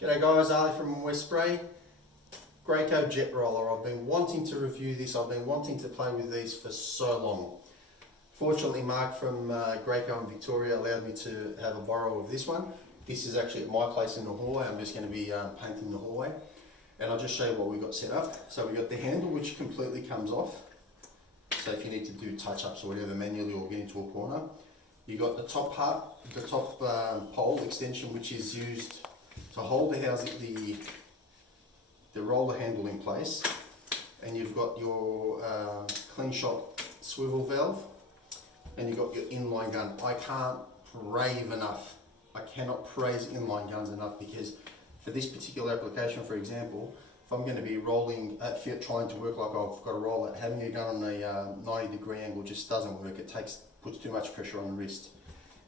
G'day guys, Ali from West Spray. Graco jet roller. I've been wanting to review this. I've been wanting to play with these for so long. Fortunately, Mark from Graco in Victoria allowed me to have a borrow of this one. This is actually at my place in the hallway. I'm just going to be painting the hallway. And I'll just show you what we've got set up. So we've got the handle which completely comes off. So if you need to do touch-ups or whatever manually or get into a corner. You've got the top part, the top pole extension which is used to hold the roller handle in place. And you've got your clean shot swivel valve. And you've got your inline gun. I can't rave enough. I cannot praise inline guns enough, because for this particular application, for example, if I'm going to be rolling at fit, trying to work like I've got to roll it, having a gun on a 90-degree angle just doesn't work. It puts too much pressure on the wrist.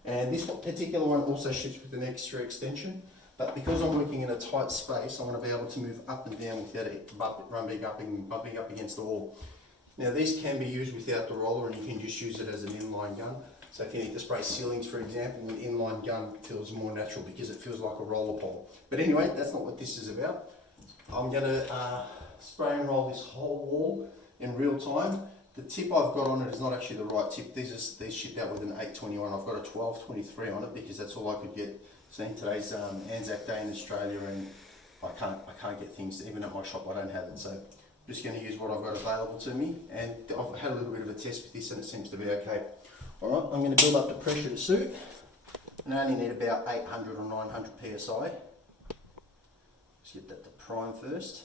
And this particular one also shoots with an extra extension, but because I'm working in a tight space, I'm going to be able to move up and down without it bumping up against the wall. Now these can be used without the roller, and you can just use it as an inline gun. So if you need to spray ceilings, for example, an inline gun feels more natural because it feels like a roller pole. But anyway, that's not what this is about. I'm going to spray and roll this whole wall in real time. The tip I've got on it is not actually the right tip. These shipped out with an 821. I've got a 1223 on it because that's all I could get. Seeing today's Anzac Day in Australia, and I can't get things, even at my shop I don't have it. So I'm just going to use what I've got available to me, and I've had a little bit of a test with this and it seems to be okay. Alright, I'm going to build up the pressure to suit, and I only need about 800 or 900 psi. Let's get that to prime first.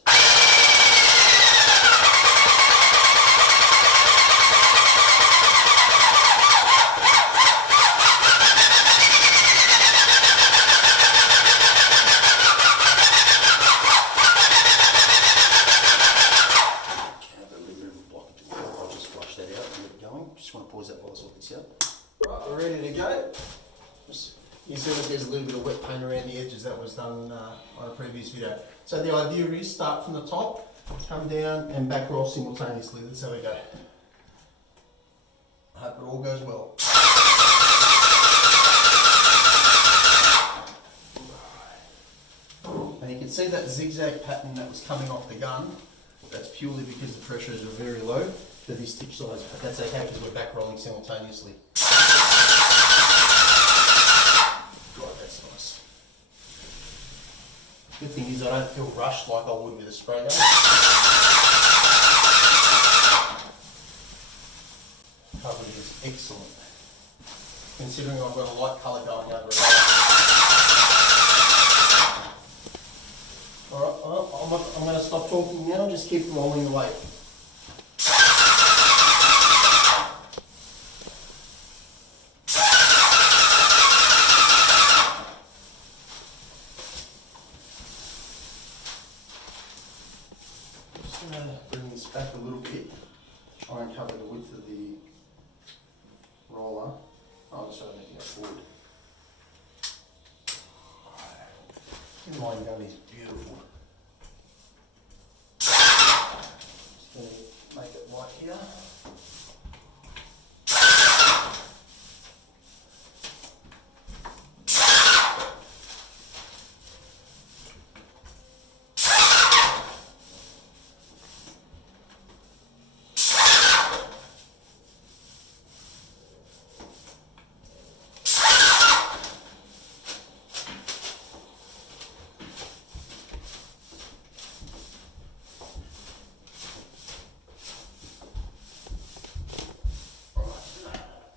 Right, we're ready to go. You see that there's a little bit of wet paint around the edges. That was done on a previous video. So the idea is start from the top, come down and back roll simultaneously. That's how we go. I hope it all goes well. And you can see that zigzag pattern that was coming off the gun. That's purely because the pressures are very low for this tip size, but that's okay because we're back rolling simultaneously. God, that's nice. Good thing is I don't feel rushed like I would with a spray gun. Coverage is excellent, considering I've got a light colour going over it. Alright, I'm going to stop talking now, just keep rolling away. Just going to bring this back a little bit, try and cover the width of the roller. I'm just trying to make it forward. Inline gun is beautiful. Just going to make it light here.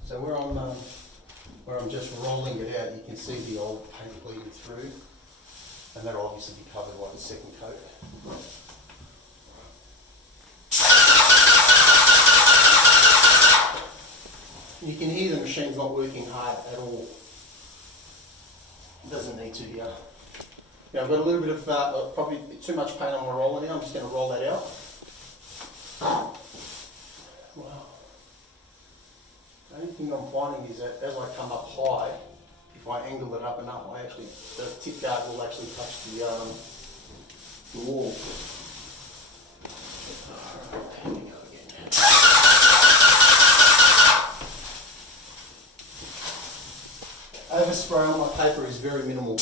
So where I'm just rolling it out, you can see the old paint bleeding through, and that'll obviously be covered by the second coat. You can hear the machine's not working hard at all. It doesn't need to here. Now I've got a little bit of probably too much paint on my roller now. I'm just going to roll that out. Wow. The only thing I'm finding is that as I come up high, if I angle it up enough, the tip guard will actually touch the wall. Here we go again. Overspray on my paper is very minimal.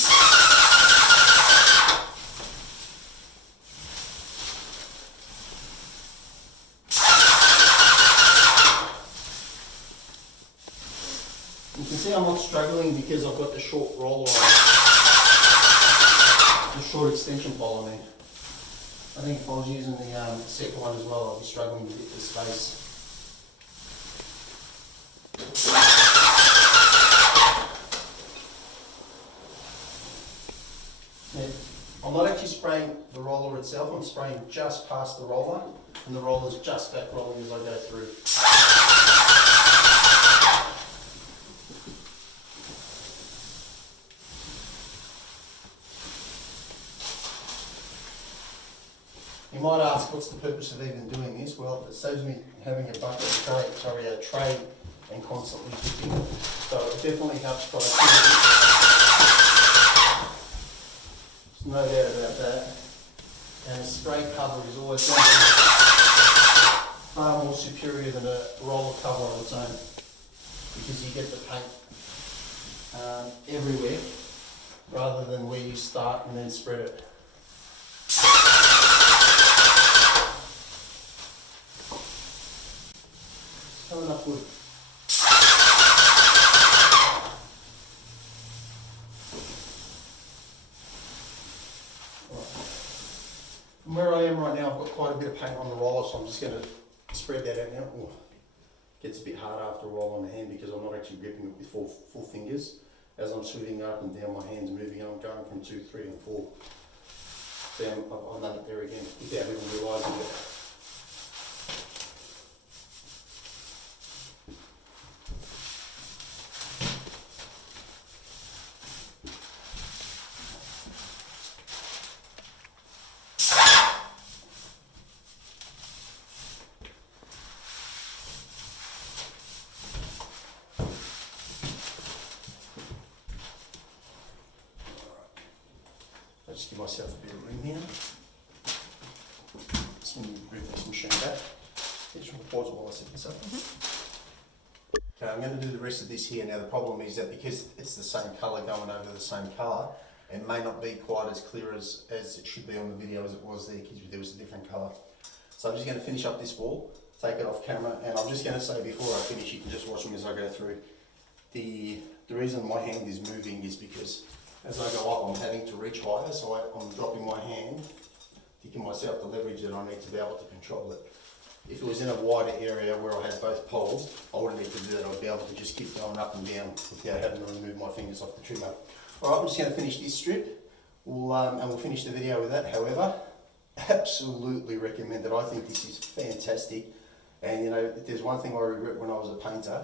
struggling because I've got the short roller on. The short extension pole, I mean. I think if I was using the second one as well, I'd be struggling to get the space. Now, I'm not actually spraying the roller itself, I'm spraying just past the roller, and the roller's just back rolling as I go through. You might ask, what's the purpose of even doing this? Well, it saves me having a tray and constantly dipping. So it definitely helps productivity. There's no doubt about that. And a spray cover is always going to be far more superior than a roller cover on its own, because you get the paint everywhere rather than where you start and then spread it. Coming up with From where I am right now, I've got quite a bit of paint on the roller, so I'm just going to spread that out now. Ooh, gets a bit hard after a roll on the hand because I'm not actually gripping it with full fingers. As I'm swinging up and down, my hand's moving and I'm going from 2, 3 and 4. See, I've done it there again without even realising it. Just give myself a bit of room here. Just going to move this machine back. Just pause while I set this up. Okay, I'm going to do the rest of this here. Now the problem is that because it's the same colour going over the same colour, it may not be quite as clear as it should be on the video as it was there, because there was a different colour. So I'm just going to finish up this wall, take it off camera, and I'm just going to say before I finish, you can just watch me as I go through. The reason my hand is moving is because as I go up, I'm having to reach higher, so I'm dropping my hand, giving myself the leverage that I need to be able to control it. If it was in a wider area where I had both poles, I wouldn't need to do that. I'd be able to just keep going up and down without having to remove my fingers off the trimmer. Alright, I'm just going to finish this strip, and we'll finish the video with that. However, absolutely recommend it. I think this is fantastic. And you know, if there's one thing I regret when I was a painter,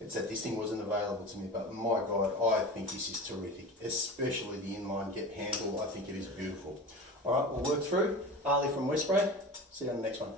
it's that this thing wasn't available to me, but my God, I think this is terrific, especially the inline handle. I think it is beautiful. All right, we'll work through. Harley from Westbury. See you on the next one.